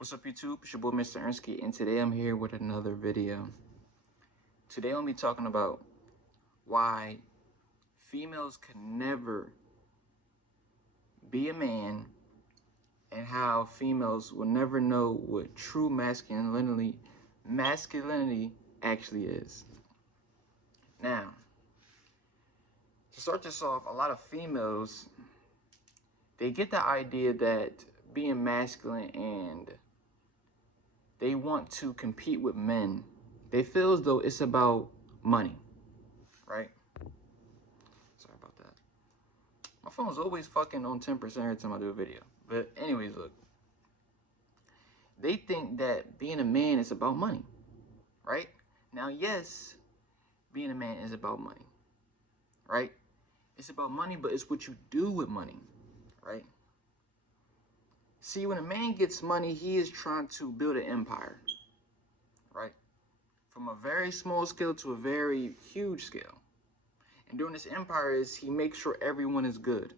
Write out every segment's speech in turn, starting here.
What's up, YouTube? It's your boy, Mr. Ernsky, and today I'm here with another video. Today I'll be talking about why females can never be a man and how females will never know what true masculinity actually is. Now, to start this off, a lot of females, they get the idea that being masculine and they want to compete with men. They feel as though it's about money, right? Sorry about that. My phone's always fucking on 10% every time I do a video. But anyways, look. They think that being a man is about money, right? Now, yes, being a man is about money, right? It's about money, but it's what you do with money, right? See, when a man gets money, he is trying to build an empire, right? From a very small scale to a very huge scale. And during this empire is he makes sure everyone is good.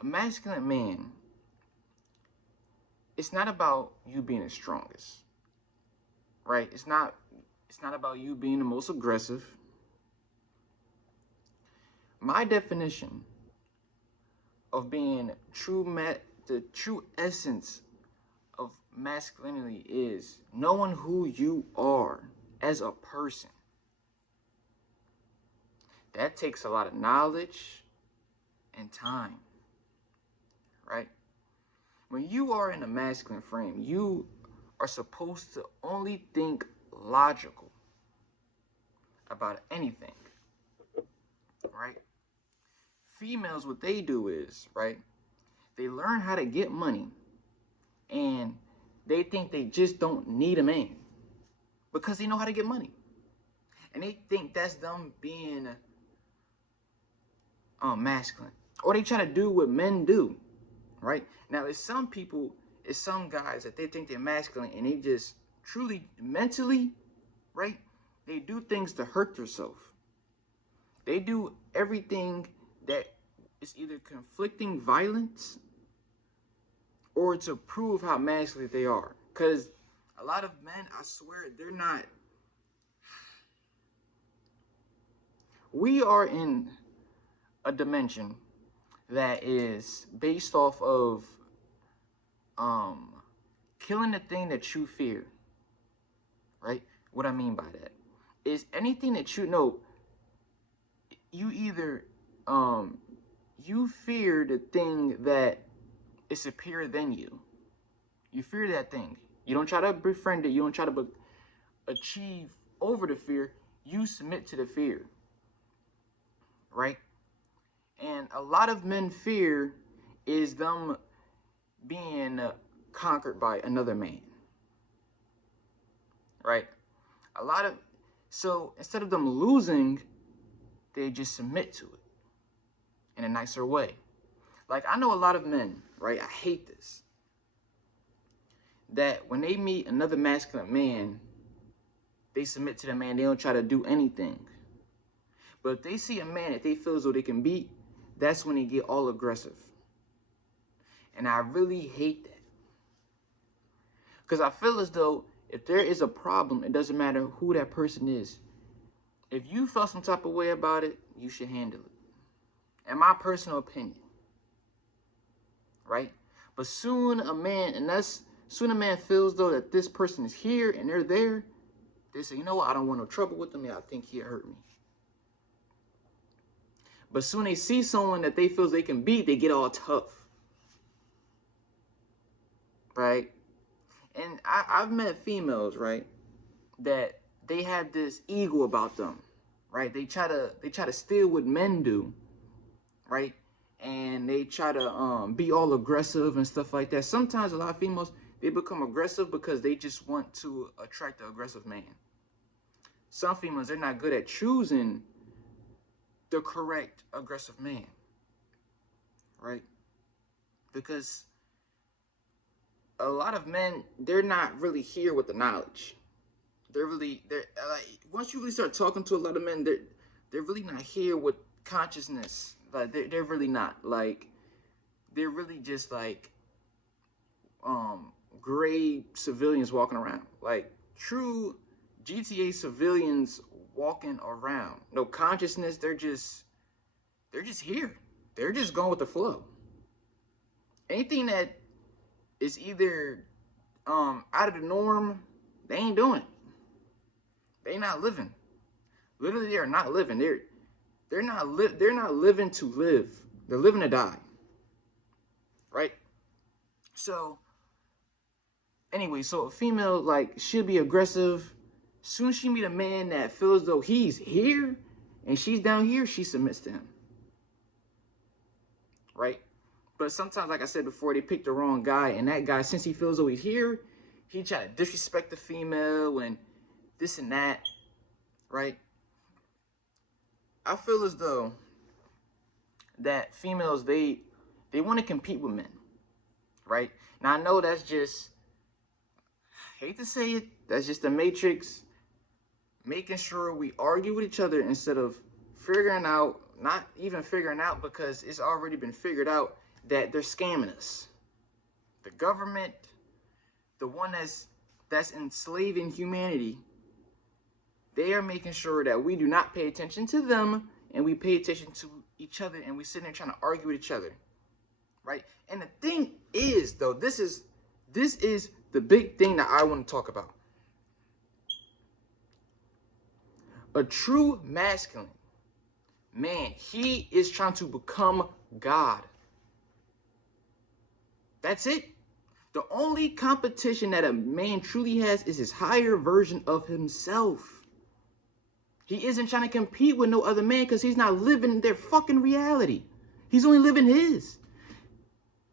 A masculine man, it's not about you being the strongest, right? It's not about you being the most aggressive. My definition of being the true essence of masculinity is knowing who you are as a person. That takes a lot of knowledge and time, right? When you are in a masculine frame, you are supposed to only think logical about anything, right? Females, what they do is, right, they learn how to get money and they think they just don't need a man because they know how to get money. And they think that's them being masculine. Or they try to do what men do, right? Now, it's some people, it's some guys that they think they're masculine and they just truly mentally, right? They do things to hurt themselves. They do everything that is either conflicting violence or to prove how masculine they are. Because a lot of men, I swear, they're not. We are in a dimension that is based off of killing the thing that you fear, right? What I mean by that is anything that you know, you either you fear the thing that is superior than you. You fear that thing. You don't try to befriend it. You don't try to achieve over the fear. You submit to the fear, right? And a lot of men fear is them being conquered by another man, right? So instead of them losing, they just submit to it in a nicer way. Like, I know a lot of men, right? I hate this. That when they meet another masculine man, they submit to the man. They don't try to do anything. But if they see a man that they feel as though they can beat, that's when they get all aggressive. And I really hate that. Because I feel as though if there is a problem, it doesn't matter who that person is. If you felt some type of way about it, you should handle it. In my personal opinion. Right? But soon a man feels though that this person is here and they're there, they say, you know what, I don't want no trouble with them. I think he'll hurt me. But soon they see someone that they feel they can beat, they get all tough. Right? And I've met females, right, that they have this ego about them, right? They try to steal what men do, right? And they try to be all aggressive and stuff like that. Sometimes a lot of females, they become aggressive because they just want to attract the aggressive man. Some females, they're not good at choosing the correct aggressive man, right? Because a lot of men, they're not really here with the knowledge. They're like, once you really start talking to a lot of men, they're really not here with consciousness. Like, they're really not. Like, they're really just like gray civilians walking around, like true GTA civilians walking around. No consciousness. They're just here. They're just going with the flow. Anything that is either out of the norm, they ain't doing it. They not living. Literally, they are not living. They're not living to live. They're living to die. Right? So anyway, so a female, like, she'll be aggressive. Soon as she meet a man that feels though he's here and she's down here, she submits to him. Right? But sometimes, like I said before, they pick the wrong guy, and that guy, since he feels though he's here, he try to disrespect the female and this and that. Right? I feel as though that females, they want to compete with men. Right? Now I know that's just, I hate to say it, that's just the Matrix making sure we argue with each other instead of figuring out, not even figuring out, because it's already been figured out that they're scamming us. The government, the one that's enslaving humanity, they are making sure that we do not pay attention to them and we pay attention to each other, and we sit there trying to argue with each other. Right? And the thing is, though, this is the big thing that I want to talk about. A true masculine man, he is trying to become God. That's it. The only competition that a man truly has is his higher version of himself. He isn't trying to compete with no other man because he's not living their fucking reality. He's only living his.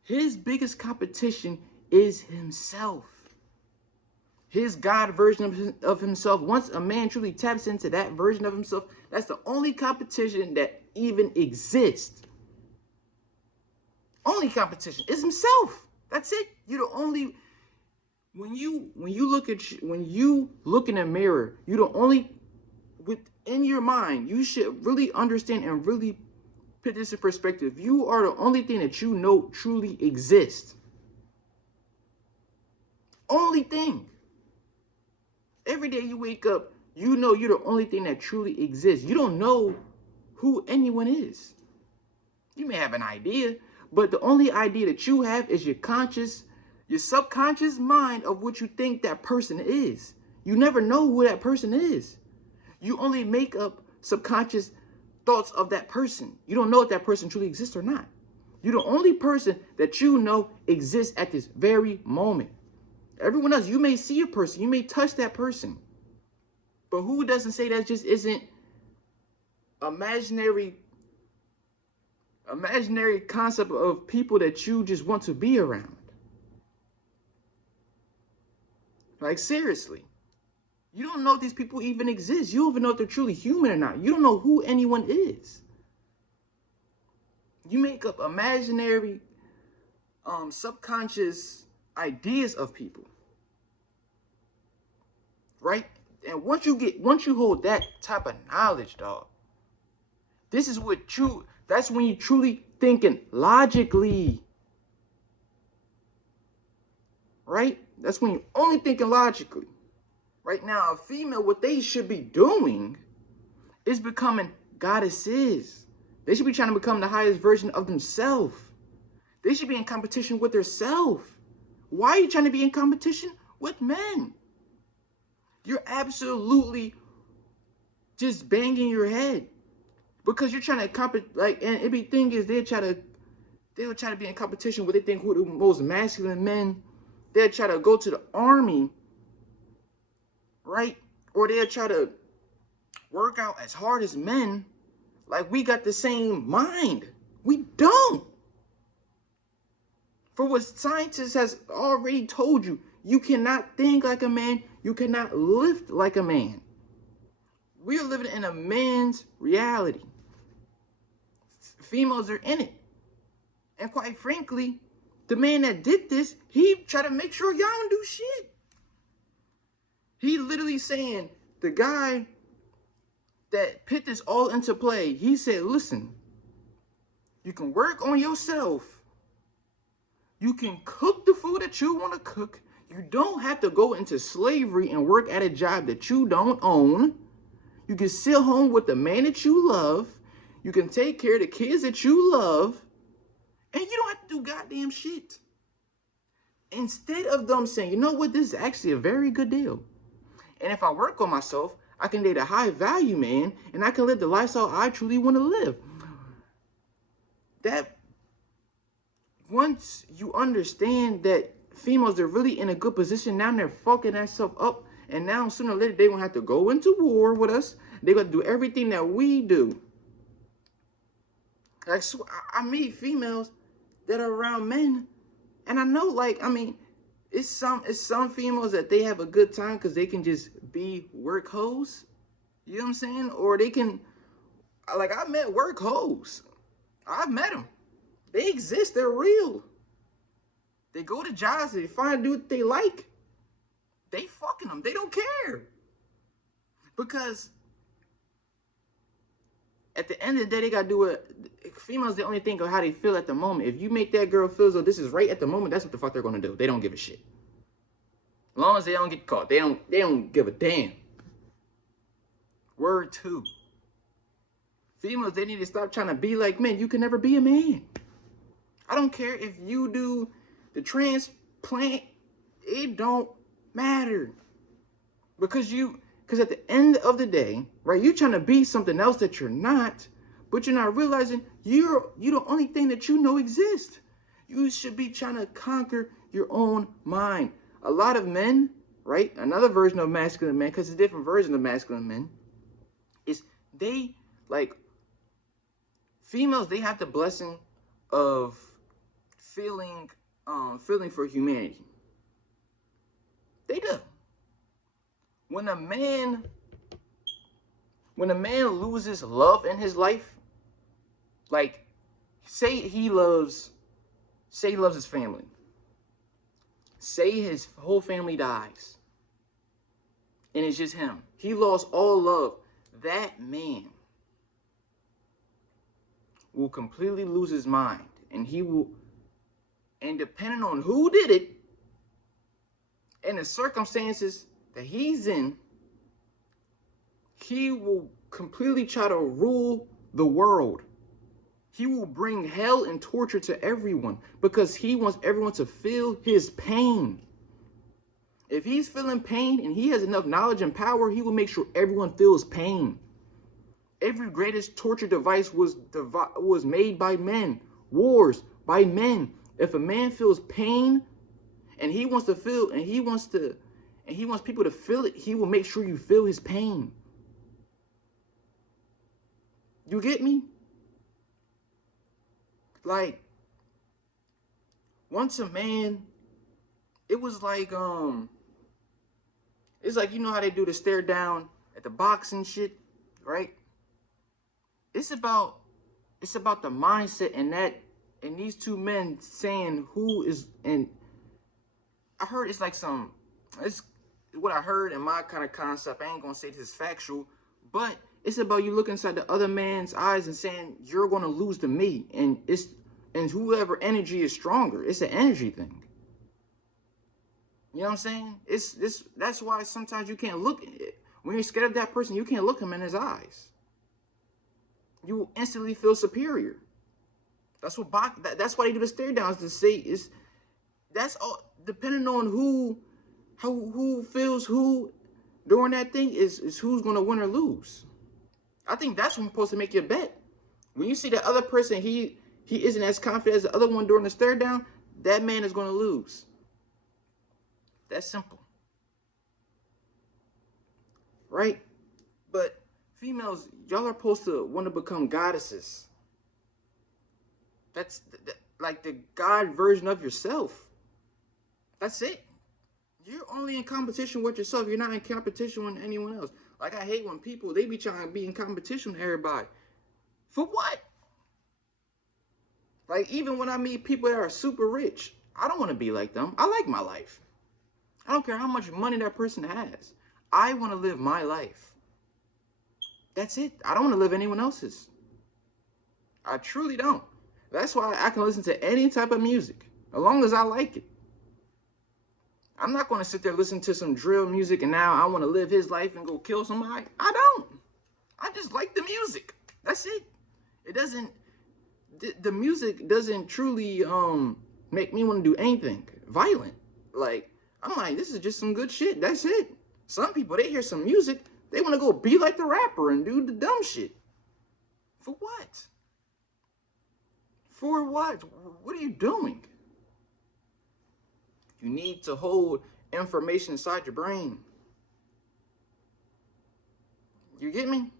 His biggest competition is himself. His God version of himself. Once a man truly taps into that version of himself, that's the only competition that even exists. Only competition is himself. That's it. You're the only. When you look in a mirror, you the only, within your mind, you should really understand and really put this in perspective. You are the only thing that you know truly exists. Only thing. Every day you wake up, you know you're the only thing that truly exists. You don't know who anyone is. You may have an idea, but the only idea that you have is your subconscious mind of what you think that person is. You never know who that person is. You only make up subconscious thoughts of that person. You don't know if that person truly exists or not. You're the only person that you know exists at this very moment. Everyone else, you may see a person, you may touch that person. But who doesn't say that just isn't imaginary concept of people that you just want to be around? Like, seriously. You don't know if these people even exist. You don't even know if they're truly human or not. You don't know who anyone is. You make up imaginary, subconscious ideas of people. Right? And once you hold that type of knowledge, dog, that's when you truly thinking logically. Right? That's when you're only thinking logically. Right now, a female, what they should be doing is becoming goddesses. They should be trying to become the highest version of themselves. They should be in competition with themselves. Why are you trying to be in competition with men? You're absolutely just banging your head because you're trying to compete. Like, and every thing is they'll try to be in competition with, they think, who the most masculine men. They'll try to go to the army, right? Or they'll try to work out as hard as men. Like, we got the same mind. We don't. For what scientists has already told you, you cannot think like a man. You cannot lift like a man. We are living in a man's reality. Females are in it. And quite frankly, the man that did this, he tried to make sure y'all don't do shit. He literally saying, the guy that put this all into play, he said, listen, you can work on yourself. You can cook the food that you want to cook. You don't have to go into slavery and work at a job that you don't own. You can sit home with the man that you love. You can take care of the kids that you love. And you don't have to do goddamn shit. Instead of them saying, you know what, this is actually a very good deal. And if I work on myself, I can date a high value man and I can live the lifestyle I truly want to live. That once you understand that females are really in a good position, now they're fucking themselves up. And now sooner or later they're gonna have to go into war with us. They're gonna do everything that we do. Like, so I meet females that are around men, and I know, like, I mean, it's some females that they have a good time because they can just be work hoes. You know what I'm saying? Or they can, like, I met work hoes. I've met them. They exist. They're real. They go to jobs. They find a dude they like. They fucking them. They don't care. Because at the end of the day, they got to do it. Females, they only think of how they feel at the moment. If you make that girl feel as though this is right at the moment, that's what the fuck they're going to do. They don't give a shit. As long as they don't get caught, they don't give a damn. Word 2. Females, they need to stop trying to be like men. You can never be a man. I don't care if you do the transplant. It don't matter. Because at the end of the day, right, you're trying to be something else that you're not, but you're not realizing you're the only thing that you know exists. You should be trying to conquer your own mind. A lot of men, right, another version of masculine men, because it's a different version of masculine men, is they, like, females, they have the blessing of feeling for humanity. They do. When a man loses love in his life, like, say he loves his family. Say his whole family dies. And it's just him. He lost all love. That man will completely lose his mind. And depending on who did it, and the circumstances that he's in, he will completely try to rule the world. He will bring hell and torture to everyone because he wants everyone to feel his pain. If he's feeling pain and he has enough knowledge and power, he will make sure everyone feels pain. Every greatest torture device was made by men. Wars by men. If a man feels pain and he wants people to feel it, he will make sure you feel his pain. You get me? Like, once a man, it was like, it's like, you know how they do the stare down at the box and shit, right? It's about the mindset and these two men saying who is, and I heard it's what I heard in my kind of concept. I ain't gonna say this is factual, but it's about you looking inside the other man's eyes and saying, you're gonna lose to me. And whoever energy is stronger. It's an energy thing. You know what I'm saying? That's why sometimes you can't look at it. When you're scared of that person, you can't look him in his eyes. You will instantly feel superior. That's why they do the stare downs, to say that's all depending on who feels who during that thing is who's gonna win or lose. I think that's when you're supposed to make your bet. When you see the other person, he isn't as confident as the other one during the stare down, that man is gonna lose. That's simple. Right? But females, y'all are supposed to want to become goddesses. That's like the God version of yourself. That's it. You're only in competition with yourself. You're not in competition with anyone else. Like, I hate when people, they be trying to be in competition with everybody. For what? Like, even when I meet people that are super rich, I don't want to be like them. I like my life. I don't care how much money that person has. I want to live my life. That's it. I don't want to live anyone else's. I truly don't. That's why I can listen to any type of music, as long as I like it. I'm not going to sit there listening to some drill music and now I want to live his life and go kill somebody. I don't. I just like the music. That's it. It doesn't, the music doesn't truly make me want to do anything violent. Like, I'm like, this is just some good shit. That's it. Some people, they hear some music, they want to go be like the rapper and do the dumb shit. For what? For what? What are you doing? You need to hold information inside your brain. You get me?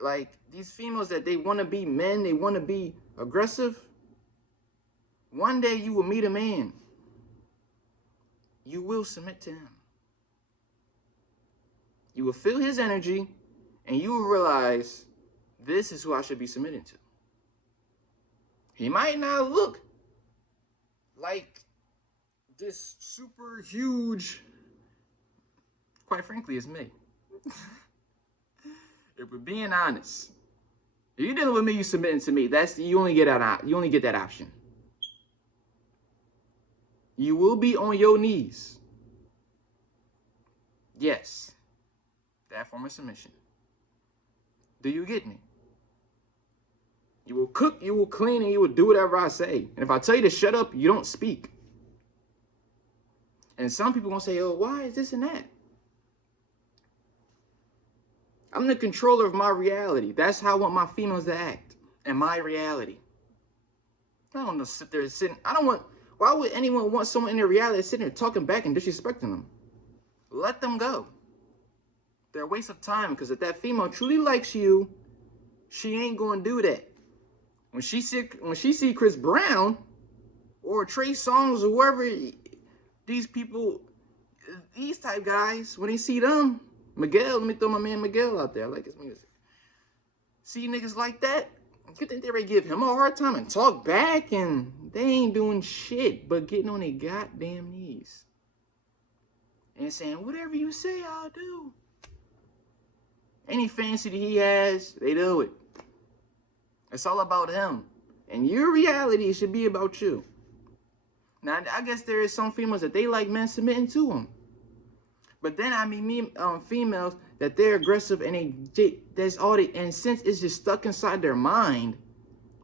Like, these females that they want to be men, they want to be aggressive. One day you will meet a man. You will submit to him. You will feel his energy and you will realize this is who I should be submitting to. He might not look like this super huge, quite frankly, it's me. If we're being honest, if you're dealing with me, you submitting to me. You only get that option. You will be on your knees. Yes, that form of submission. Do you get me? You will cook, you will clean, and you will do whatever I say. And if I tell you to shut up, you don't speak. And some people gonna say, oh, why is this and that? I'm the controller of my reality. That's how I want my females to act. In my reality. I don't want to sit there sitting. Why would anyone want someone in their reality sitting there talking back and disrespecting them? Let them go. They're a waste of time, because if that female truly likes you, she ain't gonna do that. When she see Chris Brown or Trey Songz or whoever, these people, these type guys, when they see them, Miguel, let me throw my man Miguel out there. I like his music. See niggas like that, you think they ready to give him a hard time and talk back, and they ain't doing shit but getting on their goddamn knees and saying, whatever you say, I'll do. Any fancy that he has, they do it. It's all about him. And your reality should be about you. Now, I guess there is some females that they like men submitting to them. But then I mean, females that they're aggressive and that's all they, and since it's just stuck inside their mind,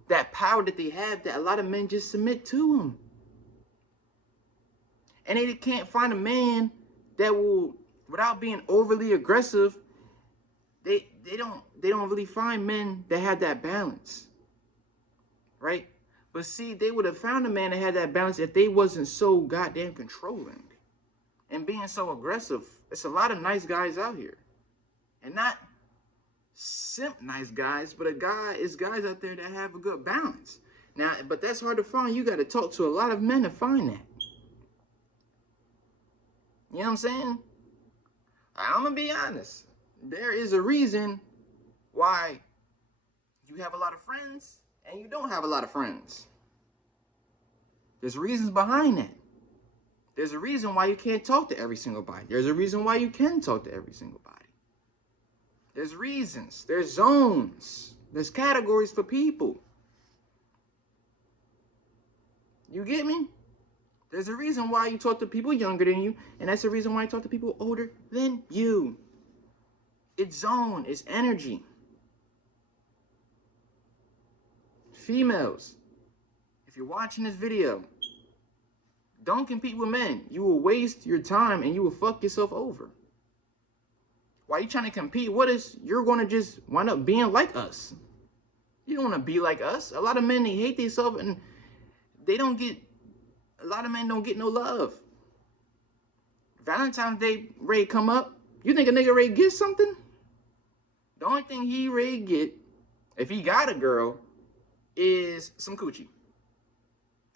that power that they have, that a lot of men just submit to them. And they can't find a man that will, without being overly aggressive, they don't really find men that have that balance. Right? But see, they would have found a man that had that balance if they wasn't so goddamn controlling and being so aggressive. It's a lot of nice guys out here. And not simp nice guys, but guys out there that have a good balance. Now, but that's hard to find. You got to talk to a lot of men to find that. You know what I'm saying? I'm going to be honest. There is a reason why you have a lot of friends and you don't have a lot of friends. There's reasons behind that. There's a reason why you can't talk to every single body. There's a reason why you can talk to every single body. There's reasons. There's zones. There's categories for people. You get me? There's a reason why you talk to people younger than you, and that's the reason why you talk to people older than you. It's zone. It's energy. Females, if you're watching this video, don't compete with men. You will waste your time and you will fuck yourself over. Why are you trying to compete? What is, you're going to just wind up being like us. You don't want to be like us. A lot of men, they hate themselves and they don't get, a lot of men don't get no love. Valentine's Day ready come up. You think a nigga ready get something? The only thing he ready get, if he got a girl, is some coochie.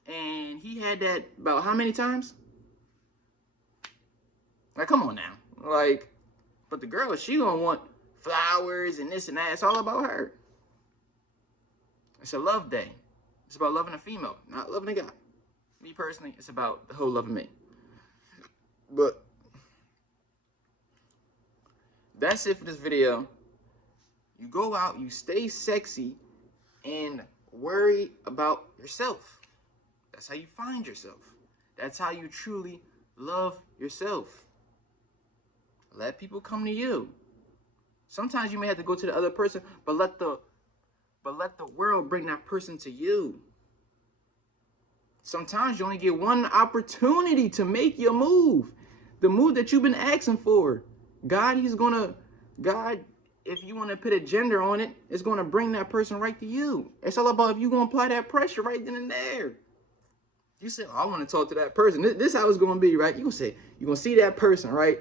And he had that about how many times? Like, come on now. Like, but the girl, she gonna want flowers and this and that. It's all about her. It's a love day. It's about loving a female, not loving a guy. Me personally, it's about the whole love of me. But that's it for this video. You go out, you stay sexy, and worry about yourself. That's how you find yourself. That's how you truly love yourself. Let people come to you. Sometimes you may have to go to the other person, but let the world bring that person to you. Sometimes you only get one opportunity to make your move. The move that you've been asking for. God, if you want to put a gender on it, it's going to bring that person right to you. It's all about if you're going to apply that pressure right then and there. You say, oh, I want to talk to that person. This is how it's going to be, right? You're going to see that person, right?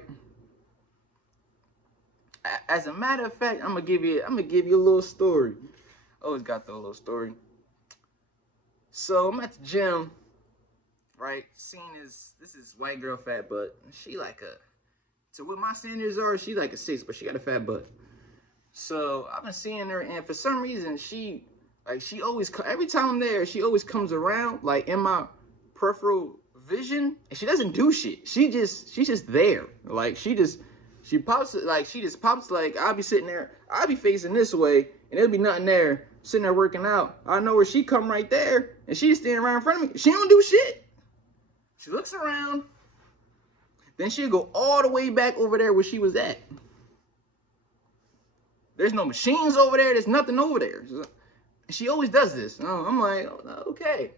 As a matter of fact, I'm gonna give you a little story. Always got the little story. So I'm at the gym, right? Seeing this is white girl fat butt. She like so what my standards are, she like a 6, but she got a fat butt. So I've been seeing her, and for some reason she always, every time I'm there, she always comes around like in my peripheral vision, and she doesn't do shit. She's just there. Like she just pops like I'll be sitting there, I'll be facing this way, and there'll be nothing there, sitting there working out. I know where she come right there, and she's standing right in front of me. She don't do shit. She looks around, then she'll go all the way back over there where she was at. There's no machines over there, there's nothing over there. She always does this. I'm like, okay.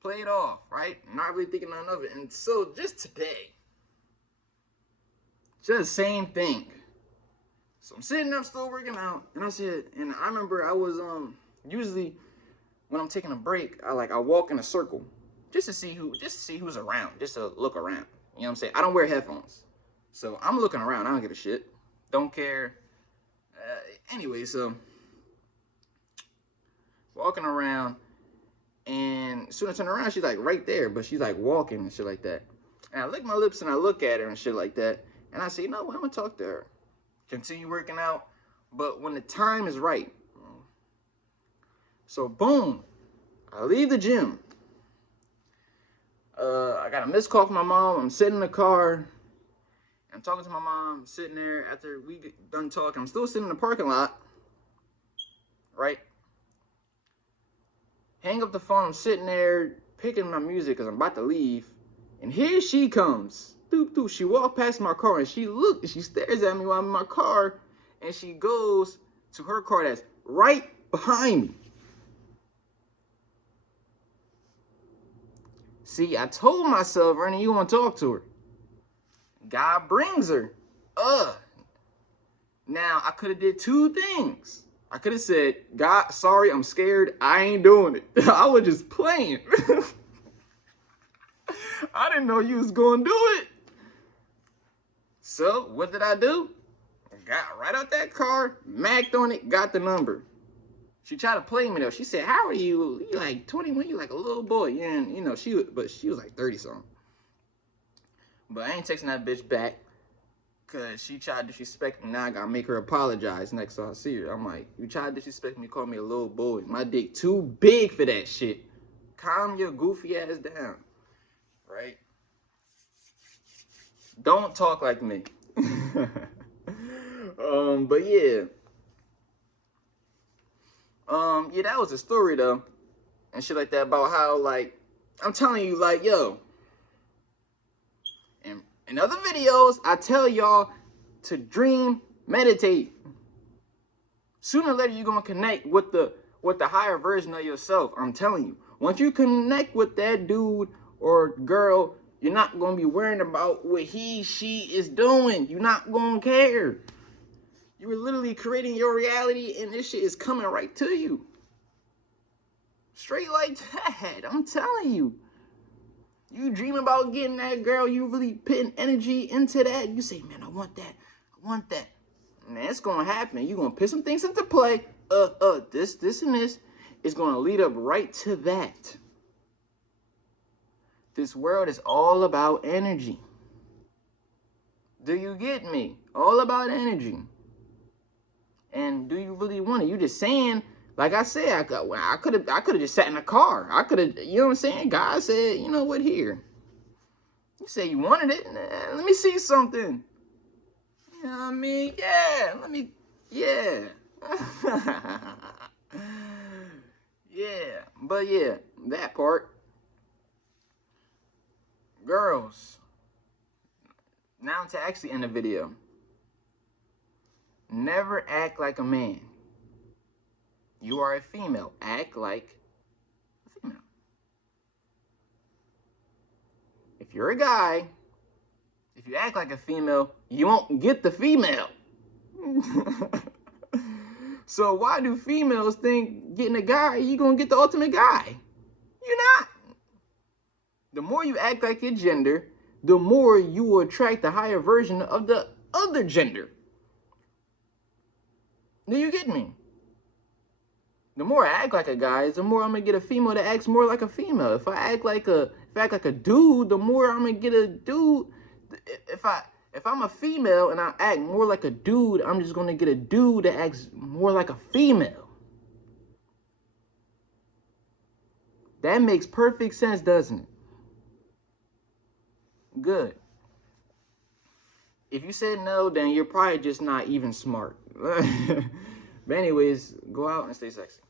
Play it off, right? Not really thinking none of it. And so just today, just same thing. So I'm sitting up still working out, and I remember I was usually when I'm taking a break, I walk in a circle just to see who's around, just to look around. You know what I'm saying? I don't wear headphones, so I'm looking around. I don't give a shit. Don't care. Anyway, so walking around, and as soon as I turn around, she's like right there, but she's like walking and shit like that. And I lick my lips and I look at her and shit like that, and I say, you know what? I'm gonna talk to her. Continue working out, but when the time is right. So boom, I leave the gym. I got a missed call from my mom. I'm sitting in the car. I'm talking to my mom, sitting there after we get done talking. I'm still sitting in the parking lot, right? Hang up the phone. I'm sitting there picking my music because I'm about to leave. And here she comes. Doop, doop. She walked past my car and she stares at me while I'm in my car. And she goes to her car that's right behind me. See, I told myself, Ernie, you want to talk to her. God brings her. Now, I could have did two things. I could have said, God, sorry, I'm scared. I ain't doing it. I was just playing. I didn't know you was going to do it. So, what did I do? I got right out that car, macked on it, got the number. She tried to play me though. She said, how are you? You like 21? You like a little boy. Yeah, and you know, she was like 30 something. But I ain't texting that bitch back because she tried to disrespect me. Now I gotta make her apologize next time I see her. I'm like, you tried to disrespect me, call me a little boy. My dick too big for that shit. Calm your goofy ass down. Right? Don't talk like me. But yeah. Yeah, that was a story though. And shit like that about how, like, I'm telling you, like, yo. And in other videos, I tell y'all to dream, meditate. Sooner or later, you're gonna connect with the higher version of yourself. I'm telling you. Once you connect with that dude or girl, you're not gonna be worrying about what she is doing. You're not gonna care. You were literally creating your reality, and this shit is coming right to you. Straight like that. I'm telling you. You dream about getting that girl, you really putting energy into that. You say, man, I want that. I want that. Man, it's gonna happen. You're gonna put some things into play. This, and this is gonna lead up right to that. This world is all about energy. Do you get me? All about energy. And do you really want it? You just saying, like I said, I could have just sat in a car. I could have, you know what I'm saying? God said, you know what, here. You say you wanted it. Let me see something. You know what I mean? Yeah, yeah. Yeah, but yeah, that part. girls, now to actually end the video, never act like a man. You are a female. Act like a female. If you're a guy, if you act like a female, you won't get the female. So why do females think getting a guy, you're going to get the ultimate guy? You're not. The more you act like your gender, the more you will attract the higher version of the other gender. Do you get me? The more I act like a guy, the more I'm gonna get a female that acts more like a female. If I act like a dude, the more I'm gonna get a dude. If I'm a female and I act more like a dude, I'm just gonna get a dude that acts more like a female. That makes perfect sense, doesn't it? Good. If you said no, then you're probably just not even smart. But anyways, go out and stay sexy.